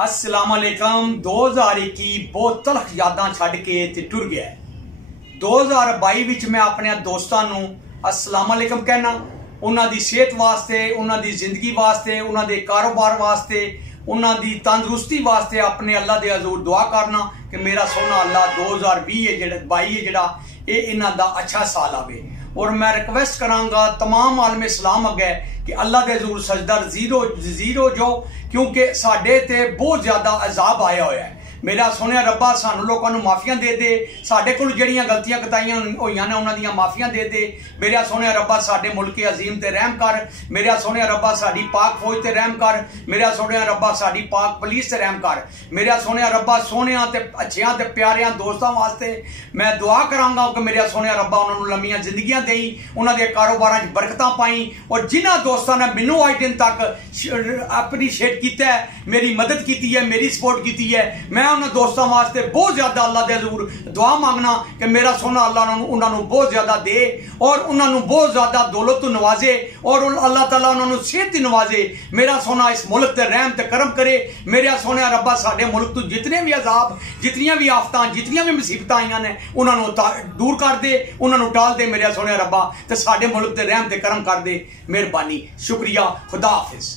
अस्सलाम वालेकुम। 2021 बहुत तलख यादां छड्ड के ते टुर गया। 2022 विच मैं अपने दोस्तां नूं अस्सलाम वालेकुम कहना, उन्हां दी सेहत वास्ते, उन्हां दी जिंदगी वास्ते, उन्हां दे कारोबार वास्ते, उन्हां दी तंदुरुस्ती वास्ते अपने अल्लाह दे हजूर दुआ करना कि मेरा सोना अल्लाह 2022 है जेड़ा ये इन्हां दा अच्छा साल आवे। और मैं रिक्वेस्ट करांगा तमाम आलम इस्लाम अगे कि अल्लाह दे हजूर सजदा जीरो जो, क्योंकि साडे ते बहुत ज्यादा अजाब आया होया है। मेरा सोनिया रब्बा सानू लोगों को माफिया दे दे, साडे कोल जड़ियां गलतियां कताइयां होइयां ने उन्हां दियां माफिया दे दे। मेरा सोनिया रब्बा साडे मुल्क अजीम ते रहम कर। मेरा सोनिया रब्बा साडी पाक फौज ते रहम कर। मेरा सोनिया रब्बा साडी पाक पुलिस ते रहम कर। मेरा सोनिया रब्बा सोनिया ते अच्छियां ते प्यारियां दोस्तां वास्ते मैं दुआ करांगा कि मेरा सोनिया रब्बा उन्हां नूं लंबियां जिंदगियां देई, उन्हां दे कारोबारां च बरकतां पाई। और जिन्हां दोस्तां ने मैनू अज दिन तक अप्रीशिएट कीता है, मेरी मदद की है, मेरी सपोर्ट की है, मैं उन्होंने दोस्तों वास्ते बहुत ज्यादा अल्लाह दे हजूर दुआ मांगना कि मेरा सोना अल्लाह उन्होंने बहुत ज्यादा दे और उन्होंने बहुत ज्यादा दौलत नवाजे और अल्लाह ताला उन्होंने सेहत नवाजे। मेरा सोना इस मुल्क ते रहम ते करम करे। मेरा सोना रब्बा साडे मुल्क तो जितने भी अजाब, जितनियां भी आफतां, जितनियां भी मुसीबतां आईयां ने उन्होंने दूर कर दे, उन्होंने टाल दे। मेरा सोना रब्बा ते साडे मुल्क ते रहम ते करम कर दे। मेहरबानी, शुक्रिया, खुदा हाफिज।